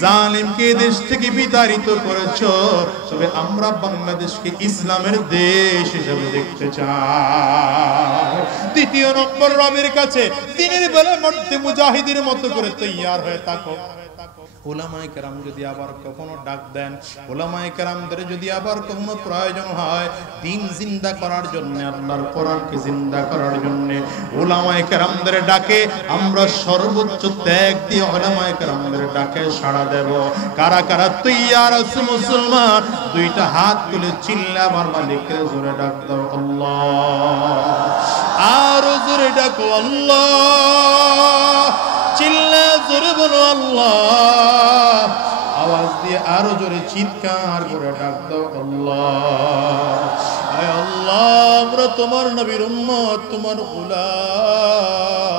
জালিমকে দেশ থেকে বিতাড়িত করেছ, তবে আমরা বাংলাদেশকে ইসলামের দেশ হিসেবে দেখতে চাই। দ্বিতীয় নম্বর, রবের কাছে দিনের বেলায় মরতে মুজাহিদের মতো করে তৈয়ার হয়ে থাকো। উলামায়ে কেরাম যদি আবার কখনো ডাক দেন, উলামায়ে কেরামদের যদি আবার কখনো প্রয়োজন হয় দিন জিন্দা করার জন্য, আল্লাহর কোরআনকে জিন্দা করার জন্য, উলামায়ে কেরামদের ডাকে আমরা সর্বোচ্চ ত্যাগ দিয়ে উলামায়ে কেরামদের ডাকে সাড়া দেব। কারা কারা তৈয়ার আছে মুসলমান? দুইটা হাত তুলে চিল্লা আমার মালিকের জোরে ডাক দাও আল্লাহ, আর জোরে ডাকো আল্লাহ, চিল্লা জোরে বলো আল্লাহ, আওয়াজ দিয়ে আরো জোরে চিৎকার করে ডাক দাও আল্লাহ। আয় আল্লাহ, আমরা তোমার নবীর উম্মত, তোমার গোলাম।